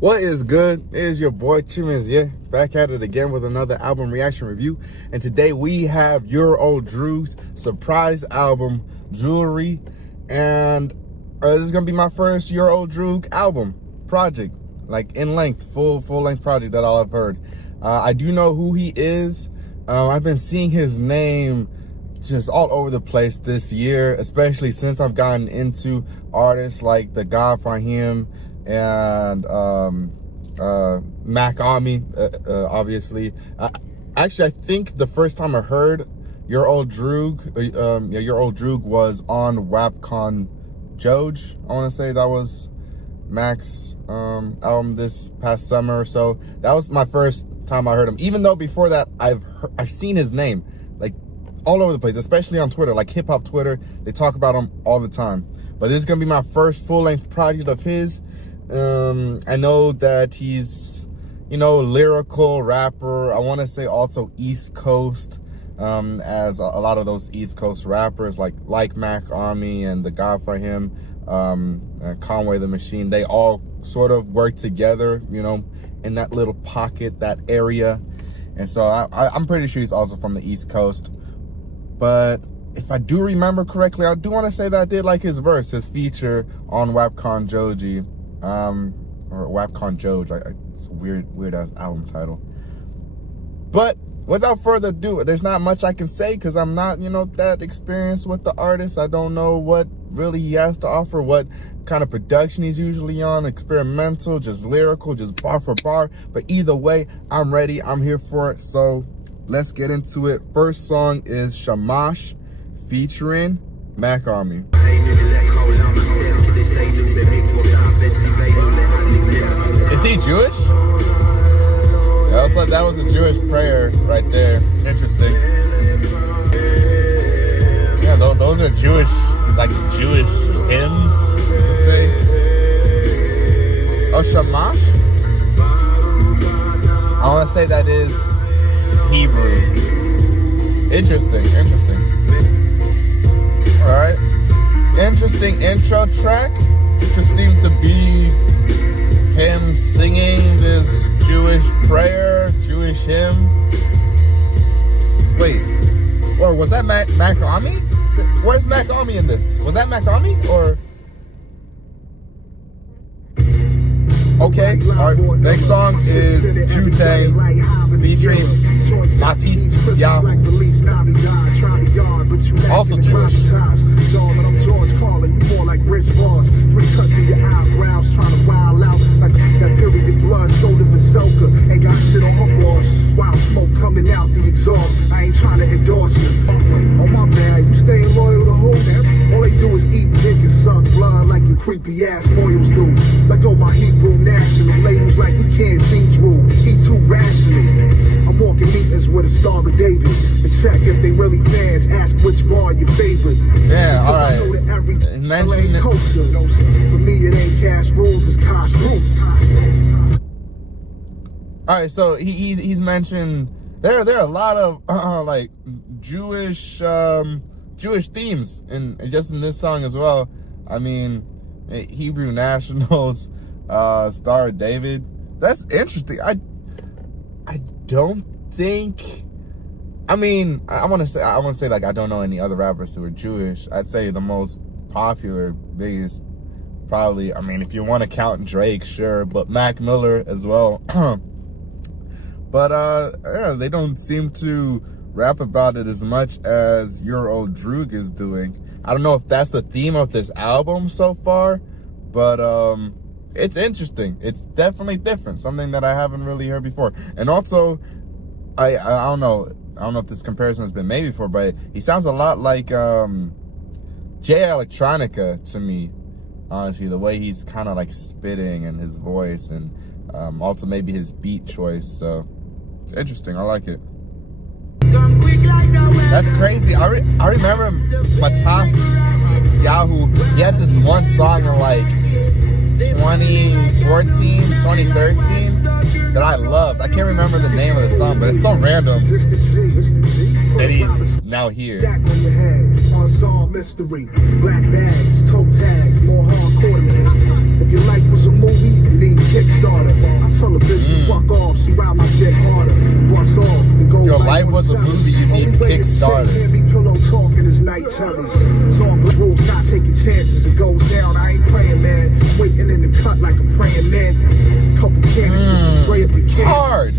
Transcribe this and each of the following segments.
What is good? It is your boy Chimezie back at it again with another album reaction review. And today we have Your Old Droog's surprise album, Jewelry. And this is going to be my first Your Old Droog album project, like in length, full length project that I've heard. I do know who he is. I've been seeing his name just all over the place this year, especially since I've gotten into artists like the God Fahim and Mac Army, obviously. Actually, I think the first time I heard Your Old Droog, Your Old Droog was on WAPCON Joj. I want to say that was Mac's album this past summer or so. That was my first time I heard him. Even though before that, I've seen his name like all over the place, especially on Twitter, like hip hop Twitter. They talk about him all the time. But this is gonna be my first full length project of his. I know that he's, lyrical rapper. I want to say also East Coast, as a lot of those East Coast rappers like Mac Army and the God Fahim, Conway the Machine, they all sort of work together, in that little pocket, that area. And so I'm pretty sure he's also from the East Coast. But if I do remember correctly, I do want to say that I did like his verse, his feature on WAPCON Joji. Or WAPCON Joj. It's a weird ass album title. But without further ado, there's not much I can say because I'm not, that experienced with the artist. I don't know what really he has to offer, what kind of production he's usually on, experimental, just lyrical, just bar for bar. But either way, I'm ready. I'm here for it. So let's get into it. First song is Shamash featuring Mac Army. Is he Jewish? That was a Jewish prayer right there. Interesting. Yeah, those are Jewish hymns, let's say. Oh, Shamash? I want to say that is Hebrew. Interesting. All right. Interesting intro track. It just seemed to be him singing this Jewish prayer, Jewish hymn. Wait, or was that Mac Army? Where's Mac Army in this? Was that Mac Army or? Okay, all right. Next song is Jutang featuring Matisse Yahoo, also Jewish. Ain't got shit on her boss. Wild smoke coming out the exhaust. I ain't trying to endorse it. Oh my bad, you staying loyal to who? All they do is eat, drink, and suck blood like you creepy ass Moyles do. Let go my Hebrew national labels like we can't change rule. He too rational. I'm walking meetings with a Star of David and check if they really fans. Ask which bar your favorite. Yeah, all right. Mention it. For me, it ain't cash rules, it's cash rules. All right, so he's mentioned there are a lot of like Jewish themes in just in this song as well. I mean, Hebrew nationals, Star of David. That's interesting. I don't think. I mean, I want to say like I don't know any other rappers who are Jewish. I'd say the most popular, biggest, probably. I mean, if you want to count Drake, sure, but Mac Miller as well. But yeah, they don't seem to rap about it as much as Your Old Droog is doing. I don't know if that's the theme of this album so far, but it's interesting. It's definitely different, something that I haven't really heard before. And also, I don't know if this comparison has been made before, but he sounds a lot like Jay Electronica to me. Honestly, the way he's kind of like spitting and his voice, and also maybe his beat choice. So it's interesting. I like it. That's crazy. I remember Matisse Yahoo. He had this one song in like 2014, 2013 that I loved. I can't remember the name of the song, but it's so random that he's now here. Unsolved mystery, black bags, toe tags, more hardcore than me. If your life was a movie, you need Kickstarter. was a movie, you need Kickstarter. Hear me pillow talking his night terrors. Song rules, not taking chances. It goes down, I ain't praying, man. I'm waiting in the cut like a praying mantis. Couple cannons just to spray up the can. Hard.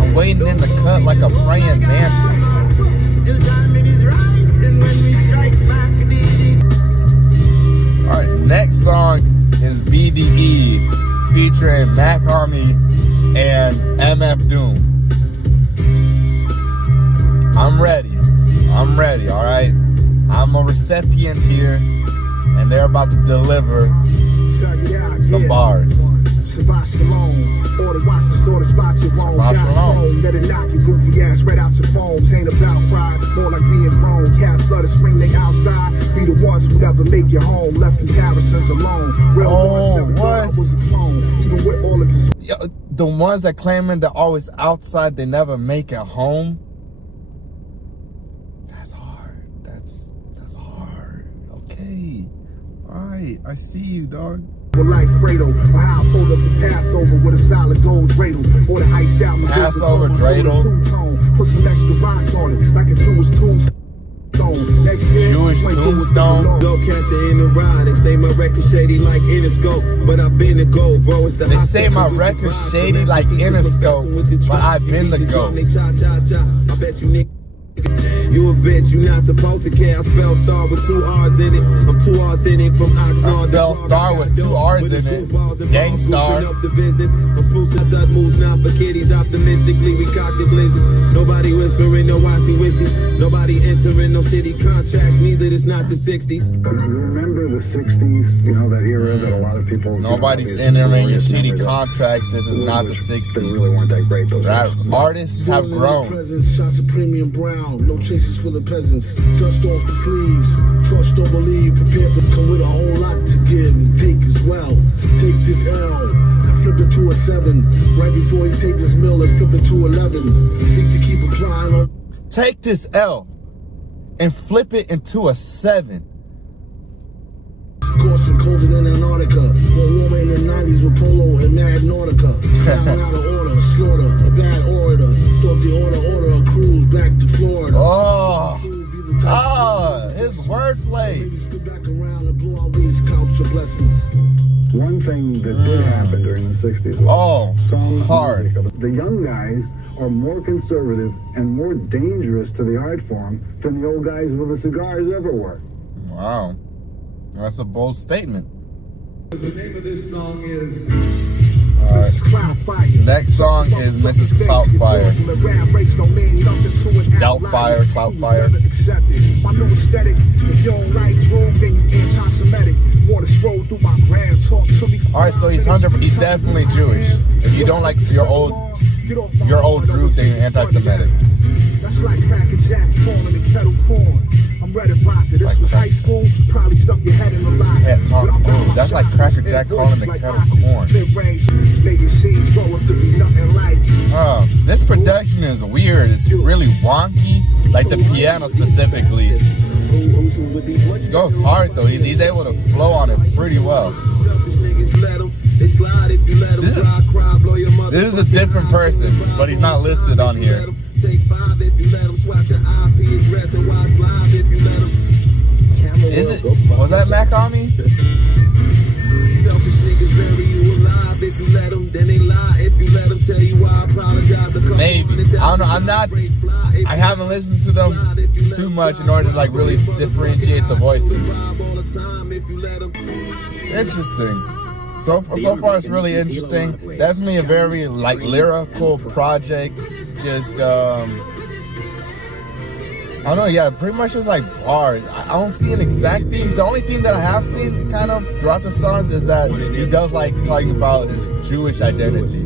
I'm waiting in the cut like a praying mantis. Alright, next song is BDE featuring Mac Army and MF Doom. I'm ready, alright? I'm a recipient here, and they're about to deliver some bars. Shabbat shalom. Order watch the sort of spots you wrong. Got home. Let it knock your goofy ass right out your phones. Ain't about pride, more like being grown. Cats love to spring they outside. Be the ones who never make you home. Left comparisons alone. Real ones never thought I was a clone. Even with all of this. The ones that claiming they're always outside, they never make it home. That's hard. That's hard. Okay. Alright, I see you, dog. Like Fredo, or how I fold up the Passover with a solid gold dreidel, or the iced out Passover dreidel. Put some extra rocks on it, like a Jewish tombstone. Jewish tombstone. Low catcher in the ride. They say my record shady like Interscope, but I've been the gold, bro. It's the they say my record shady like Interscope, but I've been the goat. I bet you niggas. You a bitch, you not supposed to care. I spell star with 2 R's in it. I'm too authentic from Oxnard. I spell star with 2 R's in it. Gangstar. Up the business. I'm sprucing up moves now for kiddies. Optimistically, we cock the blizzard. Nobody whispering, no wishy-wishy. Nobody entering no shitty contracts. Neither is not the 60s. Remember the 60s, you know, that era that a lot of people... Nobody's entering your shitty contracts. This is not the 60s. They really weren't that great. Artists have grown. Shots of premium brown. No chases for the peasants. Dust off the sleeves. Trust or believe. Prepare for come with a whole lot to give and take as well. Take this L and flip it to a 7. Right before you take this mill and flip it to 11. Seek to keep applying on. Take this L and flip it into a 7. Caution colder than Antarctica. More warmer in the 90s with Polo and Mad Nautica. Down out of order, slaughter, a bad orator. Thought the order a cruise back to Florida. His wordplay. Spit back around and blow out these couch your blessings. One thing that did happen during the 60s was hard. The young guys are more conservative and more dangerous to the art form than the old guys with the cigars ever were. Wow. That's a bold statement. The name of this song is Mrs. Cloudfire. Next song is Mrs. Cloudfire. Doubtfire, Cloudfire. My new aesthetic. If you don't like Droog, then you anti-Semitic. Want to scroll through my gram, talk to me. Alright, so he's definitely Jewish. If you don't like your old Droog, then you're anti-Semitic. That's like Cracker Jack calling the kettle corn. I'm ready to rock it. This was high school. Probably stuff your head in the lock. That's like Cracker Jack calling the kettle corn. May your seeds grow up to be nothing like. This production is weird. It's really wonky. Like the piano specifically. It goes hard though. He's able to flow on it pretty well. This is a different person, but he's not listed on here. Take 5 if you let them swatch your IP address and watch live if you let them. Was that Mac Army? Selfish niggas bury you alive if you let them. Then they lie if you let them. Tell you I apologize. Maybe. I don't know. I haven't listened to them too much in order to like really differentiate the voices. Interesting. So far it's really interesting. Definitely a very like lyrical project. Just I don't know, yeah, pretty much just like bars. I don't see an exact theme. The only theme that I have seen kind of throughout the songs is that he does like talking about his Jewish identity.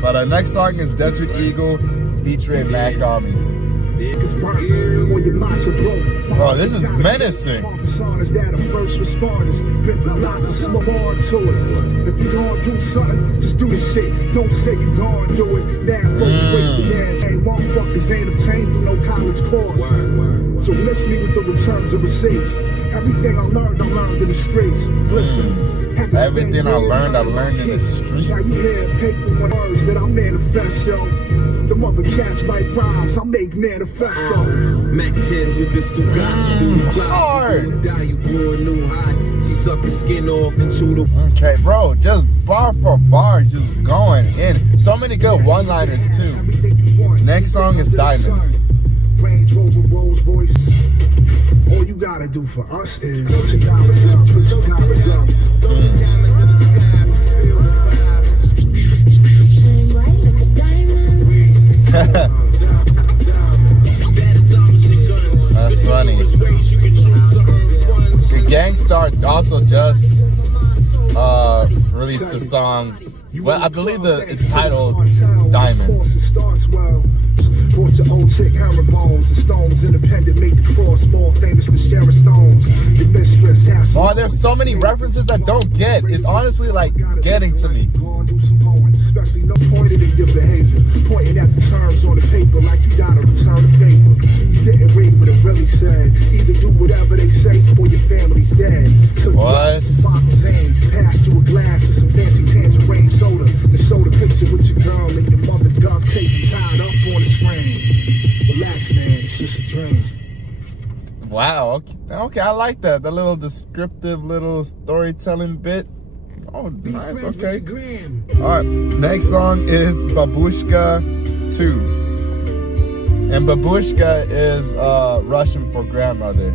But next song is Desert Eagle featuring Mac Army. It's burnt, or your lots are broke. Bro, this is menacing. Personas that are first responders. Been through lots of slow on to it. If you gonna do something, just do the shit. Don't say you gonna do it. Mad folks wasting their time. Motherfuckers ain't obtained through no college course. So listen me with the returns of receipts. Everything I learned in the streets. Listen. Everything I learned in the streets. Now you hear paper words that I manifest, yo. The mother cats write rhymes, I make manifesto. Mac 10s with the Stugatz, hard. Die, you grew a new high. She sucked the skin off and chewed the. Okay, bro, just bar for bar, just going in. So many good one-liners too. Next song is Diamonds. Range Rover, Rolls Royce. All you gotta do for us is put your diamonds up, put your diamonds up. That's funny. The Gangstar also just released a song. Well, I believe it's titled Diamonds. Bought your old chick herringbones. The Stones independent make the cross more famous than Sharon Stones. Your mistress has oh, there's so many references I don't get. It's honestly like getting to me. Especially no pointed in your behavior. Pointing at the terms on the paper like you gotta return a favor. You didn't read what it really said. Either do whatever they say or your family's dead. Took What? Passed you a glass of some fancy tangerine soda. The soda picture with your girl and your mother duct tape tied up on the screen. Relax, man, it's just a dream. Wow, okay, I like that. The little descriptive little storytelling bit. Oh, nice, okay. Alright, next song is Babushka 2. And Babushka is Russian for grandmother.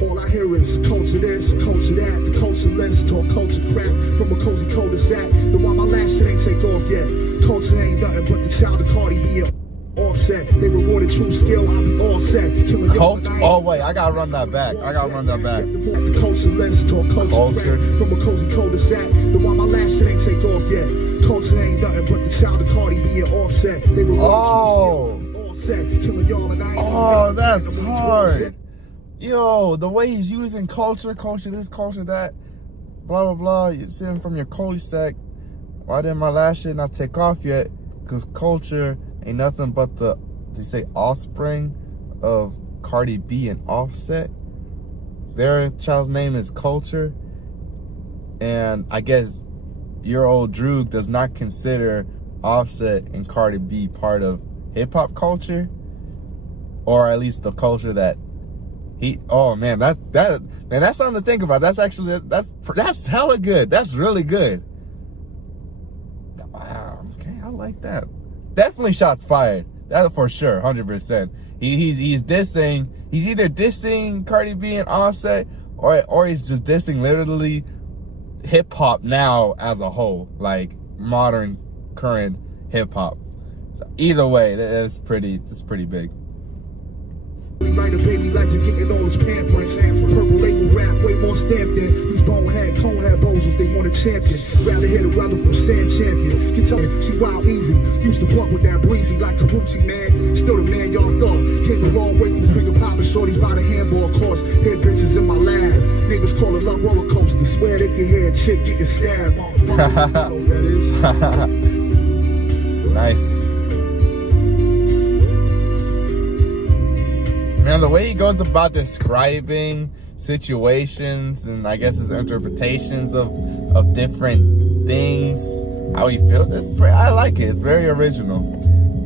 All I hear is culture this, culture that, the culture list, talk culture crap from a cozy cul-de-sac. The one my last shit ain't take off yet. Culture ain't nothing but the child of Cardi B offset. They rewarded true skill, I'll be all set. Culture? Oh wait, I gotta run that back. The culture list, talk culture crap from a cozy cul-de-sac. The one my last shit ain't take off yet. Culture ain't nothing but the child of Cardi B offset. They rewarded true skill, killing y'all and I ain't. Oh, that's hard. Yo, the way he's using culture this, culture that, blah, blah, blah. You're sitting from your cul-de-sac. Why didn't my last shit not take off yet? Because culture ain't nothing but the, they say, offspring of Cardi B and Offset. Their child's name is Culture. And I guess Your Old Droog does not consider Offset and Cardi B part of hip-hop culture. Or at least the culture that oh man, that's something to think about. That's actually that's hella good. That's really good. Wow. Okay, I like that. Definitely shots fired. That for sure, 100%. He's dissing. He's either dissing Cardi B and Offset, or he's just dissing literally hip hop now as a whole, like modern current hip hop. So either way, that's pretty big. Write a baby legend getting all his pampers. Purple label rap way more stamped than these bonehead, conehead bozos. They want a champion. Rather hit a brother from San Champion. Can tell you, she wild easy. Used to fuck with that breezy like Kabuchi, man. Still the man y'all thought. Came a long way from finger popping shorties by the handball course. Hit bitches in my lab. Niggas call it love roller coaster. Swear they can hear a chick getting stabbed. That is. Nice. Man, the way he goes about describing situations and I guess his interpretations of different things, how he feels, I like it. It's very original.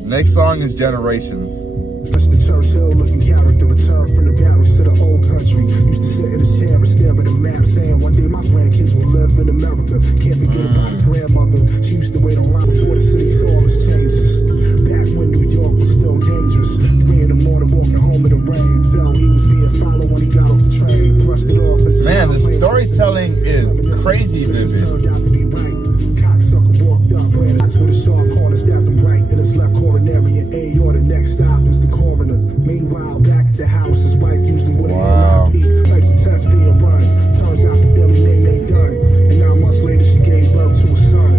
Next song is Generations. Mr. Churchill looking character return from the barracks to the old country. Used to sit in his chair and stare at the map, saying one day my grandkids will live in America. Can't forget about his grandmother. She used to wait online before the city saw all its changes. Back when New York was still dangerous. 3 in the morning walking home in the rain. Felt he was being followed when he got off the train. Brushed it off. Man, the storytelling is crazy vivid. Turned out to be right. Cocksucker walked up, ran out with a sharp corner, stabbed him right in his left coronary and aorta. Next stop is the coroner. Meanwhile, back at the house, his wife usually would have had an types of tests being run. Turns out the family name ain't done. And 9 months later, she gave birth to a son.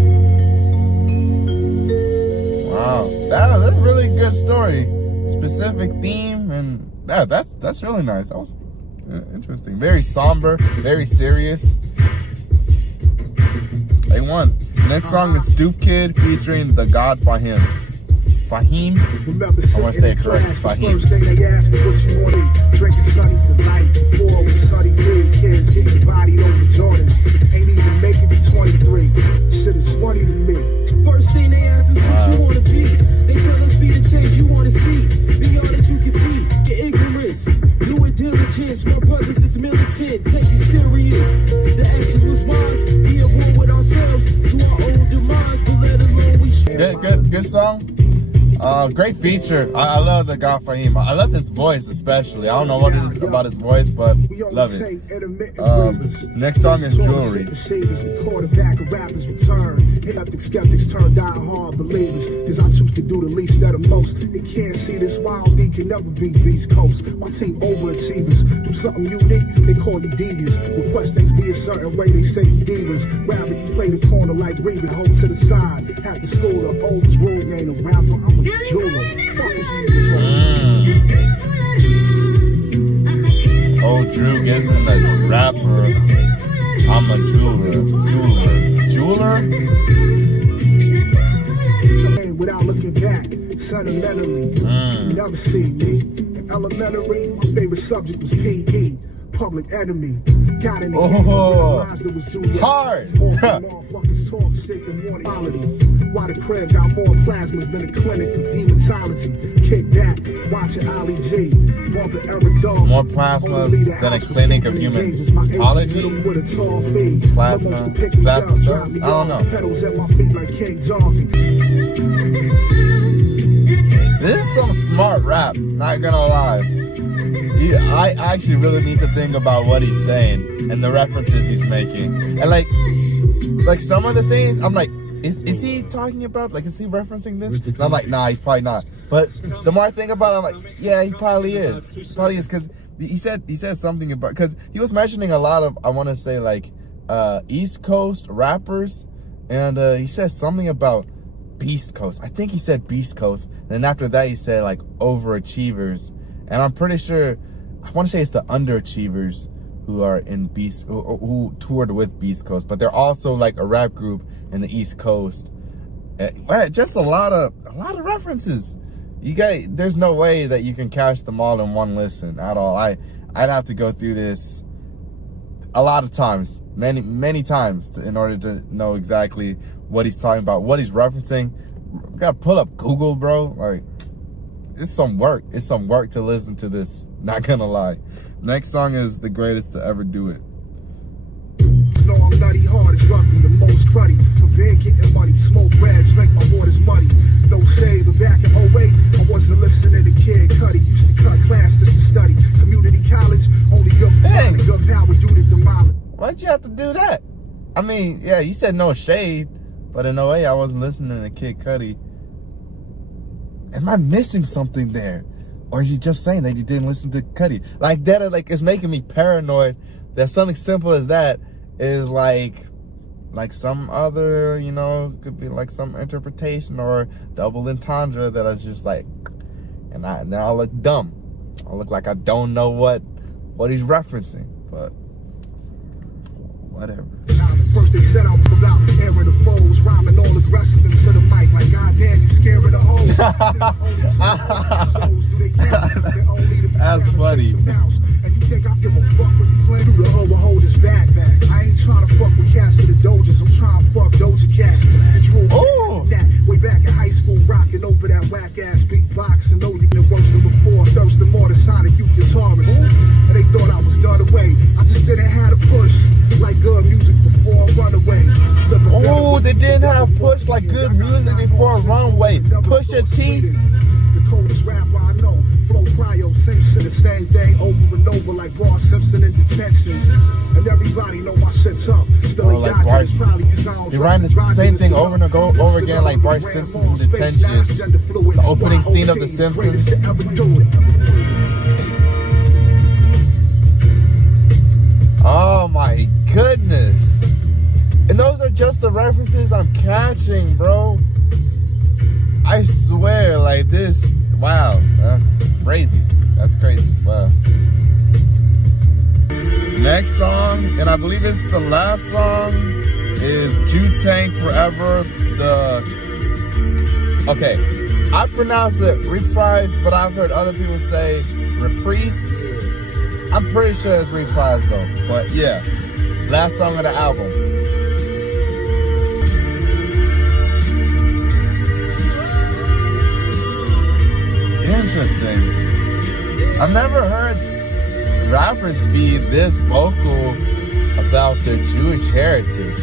Wow, that's a really good story. Specific theme. Yeah, that's really nice. That was interesting. Very somber, very serious. A1. Next song is Stoop Kid featuring the God Fahim. Fahim? I want to say it correct. Fahim. First thing they ask is what you want to eat. Drinking Sunny Delight. Before it was Sunny Big kids getting bodied over Jordans. Ain't even making it 23. Shit is funny to me. First thing they ask is what you wanna be. They tell us be the change you wanna see. Be all that you can be. Get ignorance. Do it diligence. My brothers is militant. Take it serious. The actions was wise. Be at war with ourselves. To our own demise. But let alone we share. Good song. Great feature. I love the God Fahim. I love his voice especially. I don't know what it is about his voice, but love it. Next song is Jewelry. Quarterback of rappers return. Epic skeptics turn die-hard believers. Cause I choose to do the least of the most. They can't see this wild D can never be Beast Coast. My team overachievers. Do something unique, they call you devious. Request things be a certain way, they say you divas. Rather you play the corner like Reba. Hold to the side. After school, the old Droog ain't a rapper. I'm a jeweler. Fuck is you Old Droog isn't a rapper. I'm a jeweler. Without looking back, sentimentally, you never see me. In elementary, my favorite subject was PE. Public enemy. Got in the game, realized it was Juliet. Hard. Motherfuckers talk shit, the morning quality. Why the crib got more plasmas than a clinic of hematology. Kick back, watching Ali G. Bumping Eric Dog. More plasmas than a clinic of hematology? With a tall fee. Plasma cells? I don't know. Pedals at my feet like King Jogging. This is some smart rap, not gonna lie. I actually really need to think about what he's saying and the references he's making. And like some of the things, I'm like, is he talking about, like, is he referencing this? And I'm like, nah, he's probably not. But the more I think about it, I'm like, yeah, he probably is. Because he said something about, because he was mentioning a lot of, I want to say, like, East Coast rappers. And he said something about Beast Coast. I think he said Beast Coast. And then after that, he said, like, overachievers. And I'm pretty sure, I want to say it's the underachievers who are in Beast, who toured with Beast Coast, but they're also like a rap group in the East Coast. Just a lot of references. You guys, there's no way that you can catch them all in one listen at all. I'd have to go through this a lot of times, many times, in order to know exactly what he's talking about, what he's referencing. You gotta pull up Google, bro. Like, it's some work. It's some work to listen to this. Not gonna lie. Next song is The Greatest to Ever Do It. No, I'm nutty hard as rugby, the most cruddy. For being getting money, smoke bread, drink my water's muddy. No shade, but back in 08, I wasn't listening to Kid Cudi. Used to cut class just to study. Community college, only good power, do the demolish. Why'd you have to do that? I mean, yeah, you said no shade, but in 08, I wasn't listening to Kid Cudi. Am I missing something there? Or is he just saying that he didn't listen to Cudi? Like, that, like, it's making me paranoid that something simple as that is like some other, you know, could be like some interpretation or double entendre that is just like, and now I look dumb. I look like I don't know what he's referencing, but whatever. First they said I was about airing the foes, rhyming all aggressive into the mic, like goddamn, you scaring the hoes. That's funny. And you think I give a fuck with these land? Do the hoe will hold his back. I ain't trying to fuck with cats of the Dojas, I'm trying to fuck Doja Cat. Way back in high school, rocking over that whack ass beatbox, and know you can roast them before, thirsting more to Sonic Youth guitarist. And they thought I was done away. I just didn't have to push like good music before Runaway. Oh, they didn't have push like good music before Runaway. Pusha T. The coldest rapper I know. Flow cryo, same shit, the same thing over and over like Bart Simpson in detention. And everybody know my shit's up. Still ain't like Bart Simpson. He rhymed the same thing over and over again like Bart Simpson in detention. The opening scene of The Simpsons. Oh my goodness. And those are just the references I'm catching, bro. I swear, like this, wow, crazy. That's crazy. Wow. Next song, and I believe it's the last song, is Ju-Tang Forever. Okay, I pronounce it reprise, but I've heard other people say reprise. I'm pretty sure it's reprise though, but yeah, last song of the album. Interesting. I've never heard rappers be this vocal about their Jewish heritage.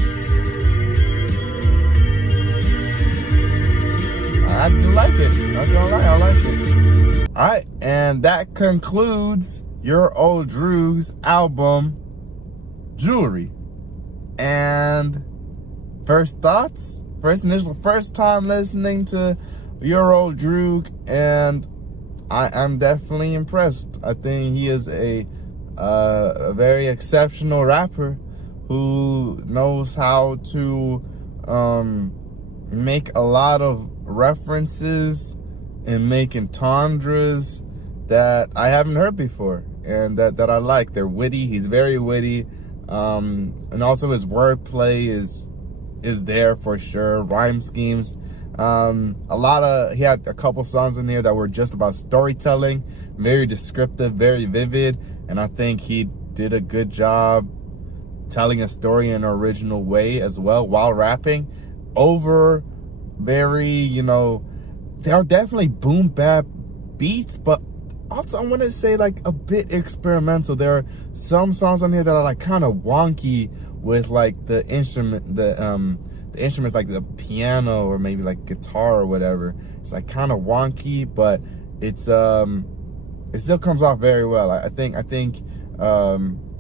I do like it. Not gonna lie, I like it. Alright, and that concludes Your Old Droog's album, Jewelry. And first thoughts? First time listening to Your Old Droog, and I'm definitely impressed. I think he is a very exceptional rapper who knows how to make a lot of references and make entendres that I haven't heard before, and that I like. They're witty. He's very witty, and also his wordplay is there for sure. Rhyme schemes. He had a couple songs in here that were just about storytelling, very descriptive, very vivid, and I think he did a good job telling a story in an original way as well while rapping over very, there are definitely boom-bap beats, but also I want to say like a bit experimental. There are some songs on here that are like kind of wonky with like the instruments like the piano or maybe like guitar or whatever. It's like kind of wonky, but it still comes off very well. I think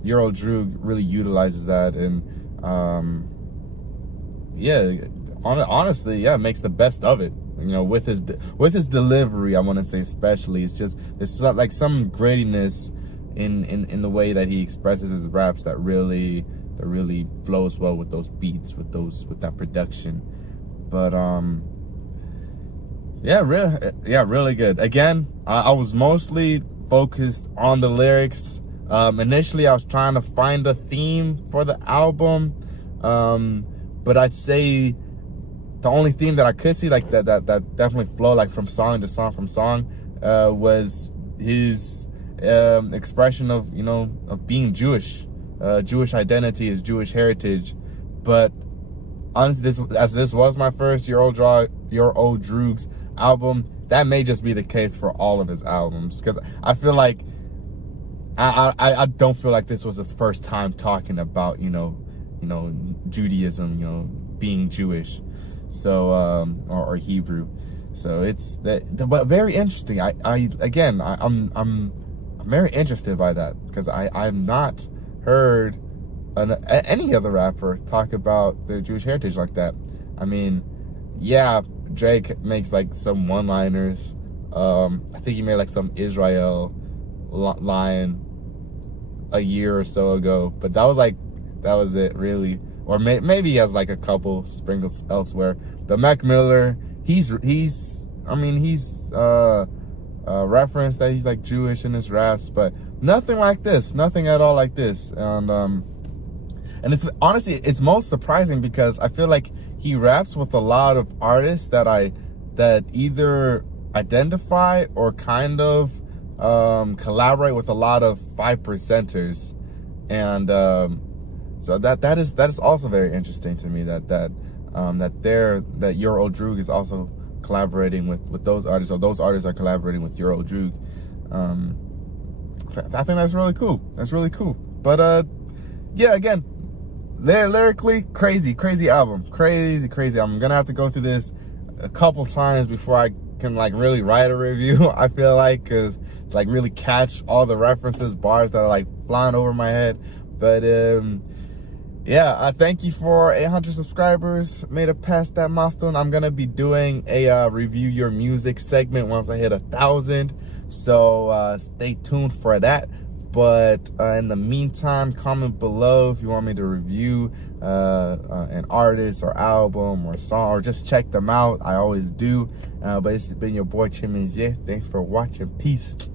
Your Old Droog really utilizes that, and honestly, yeah, makes the best of it. With his delivery, I want to say especially, it's just there's like some grittiness in the way that he expresses his raps that really flows well with those beats, with that production. But really good. Again, I was mostly focused on the lyrics. Initially I was trying to find a theme for the album, but I'd say the only theme that I could see like that definitely flow like from song to song was his expression of being Jewish. Jewish identity, his Jewish heritage. But honestly, this was my first Your Old Droog's album, that may just be the case for all of his albums, because I feel like I don't feel like this was his first time talking about Judaism, being Jewish, so or Hebrew. So it's but very interesting. I'm very interested by that, because I've not heard any other rapper talk about their Jewish heritage like that. I mean, yeah, Drake makes like some one-liners. I think he made like some Israel line a year or so ago, but that was it really. Or maybe he has like a couple sprinkles elsewhere. But Mac Miller, he's referenced that he's like Jewish in his raps, but nothing like this, nothing at all like this. And it's honestly, it's most surprising because I feel like he raps with a lot of artists that either identify or kind of collaborate with a lot of 5%ers, and so that is also very interesting to me, that Your Old Droog is also collaborating with those artists, or those artists are collaborating with Your Old Droog. I think that's really cool. That's really cool. But yeah, again, lyrically, crazy album, crazy. I'm gonna have to go through this a couple times before I can like really write a review. I feel like, cause like really catch all the references, bars that are like flying over my head. But yeah, I thank you for 800 subscribers. Made it past that milestone. I'm gonna be doing a review your music segment once I hit 1,000. So stay tuned for that. But in the meantime, comment below if you want me to review an artist or album or song, or just check them out. I always do. But it's been your boy Chimezie. Thanks for watching. Peace.